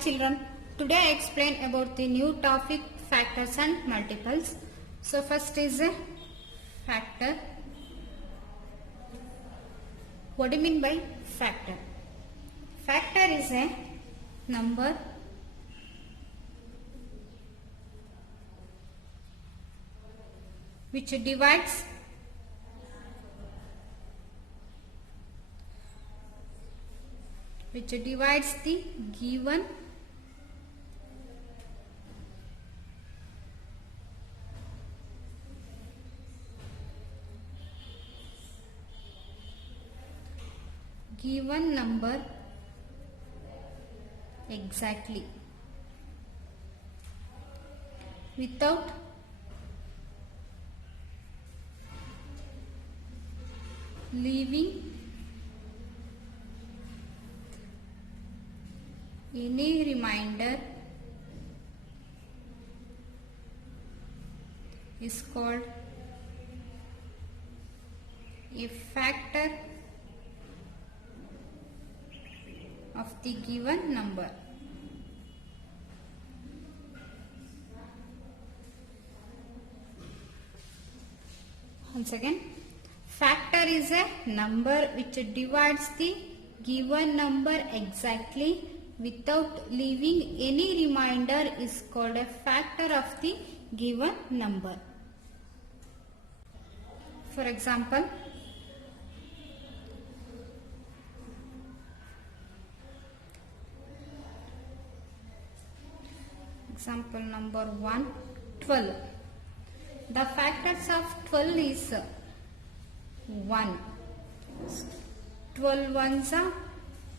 children, today I explain about the new topic factors and multiples. So first is a factor. What do you mean by factor? Factor is a number which divides the given number exactly without leaving any remainder is called a factor of the given number. Once again, factor is a number which divides the given number exactly without leaving any remainder is called a factor of the given number. For example, example number 1, 12. The factors of 12 is 1. 12 ones are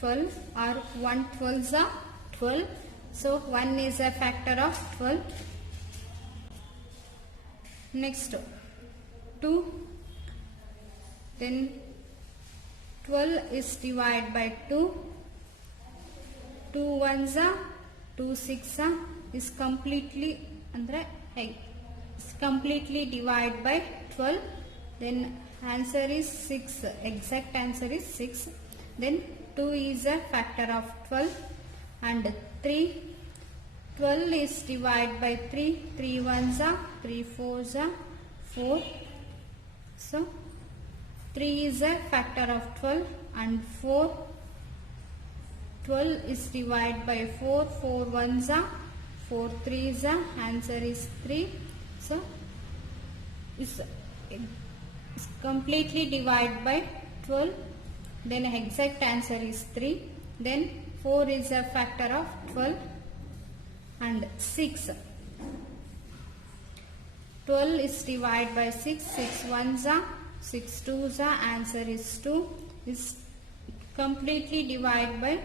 12 or 1 12s are 12. So 1 is a factor of 12. Next 2. Then 12 is divided by 2. 2 ones are 2 6 are is completely divided by 12. Then answer is 6. Exact answer is 6. Then 2 is a factor of 12 and 3. 12 is divided by 3. 3 ones are 3 4s are 4. So 3 is a factor of 12 and 4. 12 is divided by 4. 4 ones are 4 3s are answer is 3. So it's completely divided by 12. Then exact answer is 3. Then 4 is a factor of 12 and 6. 12 is divided by 6. 6 ones are 6 2s are answer is 2. Is completely divided by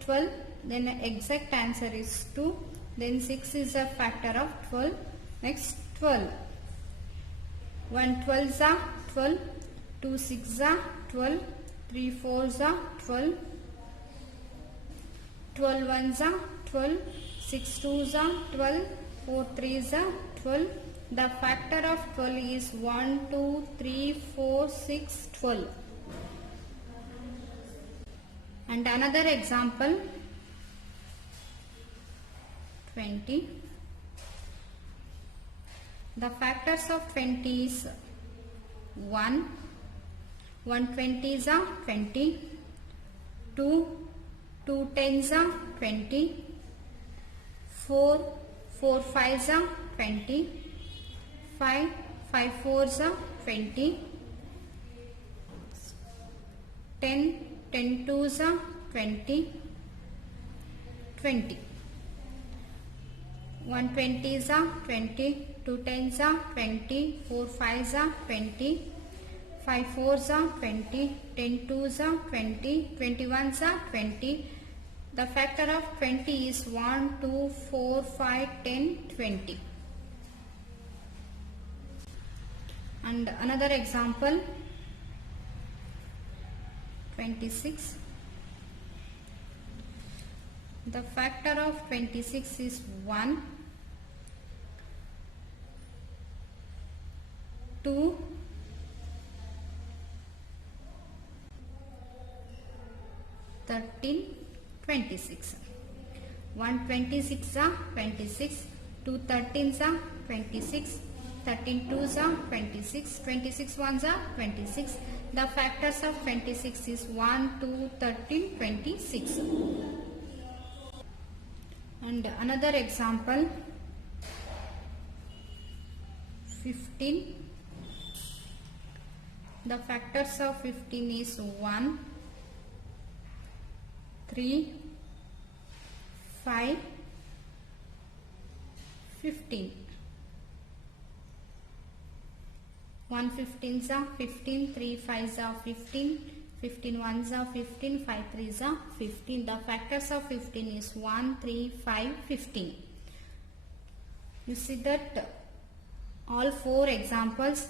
12. Then exact answer is 2. Then 6 is a factor of 12. Next 12. 1 12s are 12. 2 6s are 12. 3 4s are 12. 12 ones are 12. 6 2s are 12. 4 3s are 12. The factor of 12 is 1 2 3 4 6 12. And another example 20. The factors of 20 is 1. 1 20s are 20. 2 2 10s are 20. 4 4 5s are 20. 5 5 4s are 20. 10 10 2s are 20. 20. 1 20s are 20. 2 10s are 20. 4 5s are 20. 5 4s are 20. 10 2s are 20. 21s are 20. The factor of 20 is 1 2 4 5 10 20. And another example 26. The factor of 26 is 1. 2, 13, 26. 1 26 are 26, 2 13s are 26, 13 2s are 26, 26 1s are 26. The factors of 26 is 1, 2, 13, 26. And another example, 15. The factors of 15 is 1, 3, 5, 15. 1 15s are 15, 3 5s are 15, 15 1s are 15, 5 3s are 15. The factors of 15 is 1, 3, 5, 15. You see that all 4 examples,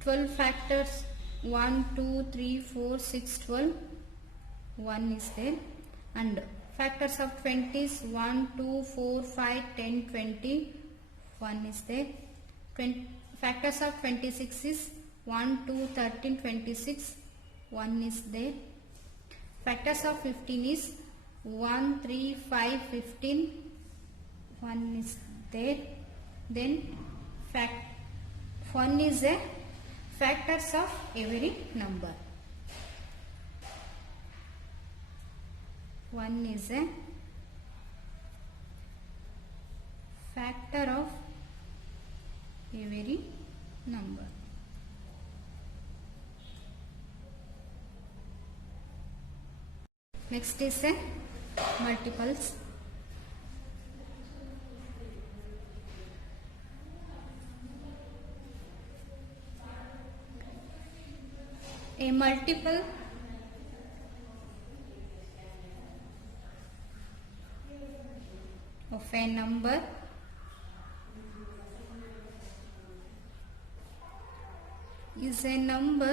12 factors, 1, 2, 3, 4, 6, 12, 1 is there, and factors of 20s 1, 2, 4, 5, 10, 20, 1 is there. Factors of 26 is 1, 2, 13, 26, 1 is there. Factors of 15 is 1, 3, 5, 15, 1 is there. Then 1 is a factors of every number. 1 is a factor of every number. Next is a multiples. A multiple of a number is a number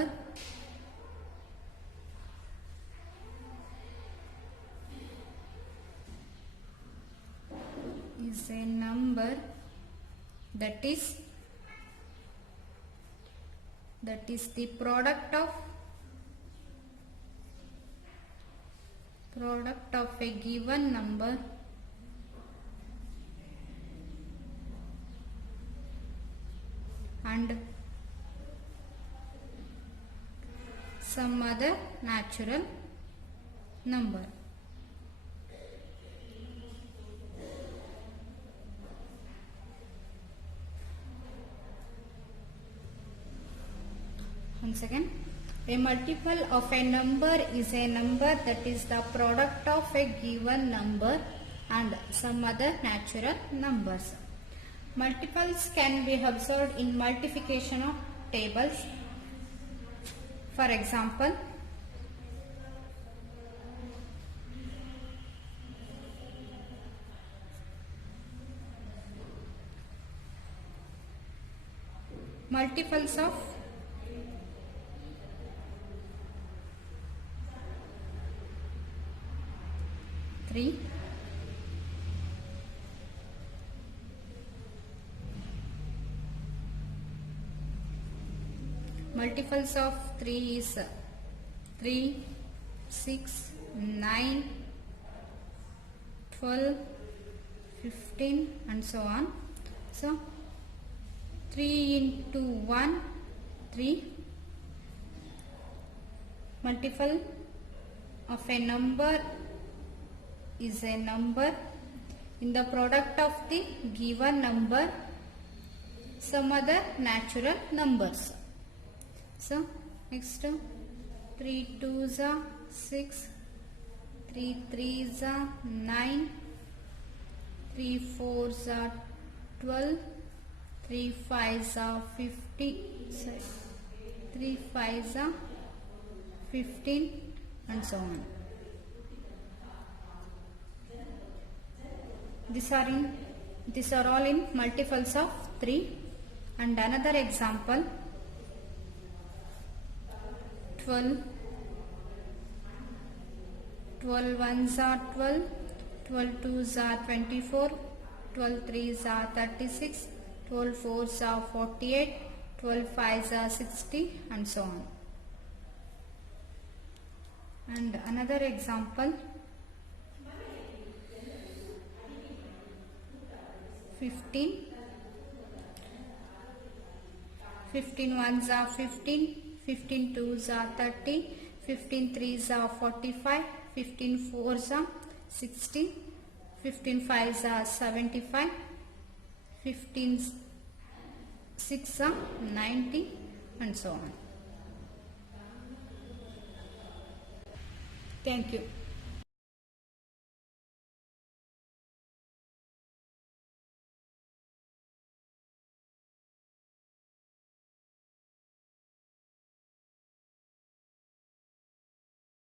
that is the product of a given number and some other natural number. Once again, a multiple of a number is a number that is the product of a given number and some other natural numbers. Multiples can be observed in multiplication of tables. For example, multiples of 3, multiples of 3 is 3, 6, 9, 12, 15 and so on. So 3 into 1, 3. Multiple of a number is a number in the product of the given number, some other natural numbers. So next, 3 2s are 6, 3 3s are 9, 3 4s are 12, 3 5s are 50, 3 5s are 15 and so on. These are all in multiples of 3. And another example, 12, 12 ones are 12, 12 twos are 24, 12 threes are 36, 12 fours are 48, 12 fives are 60 and so on. And another example, 15, 15 ones are 15, 15 twos are 30, 15 threes are 45, 15 fours are 60, 15 fives are 75, 15 six are 90, and so on. Thank you.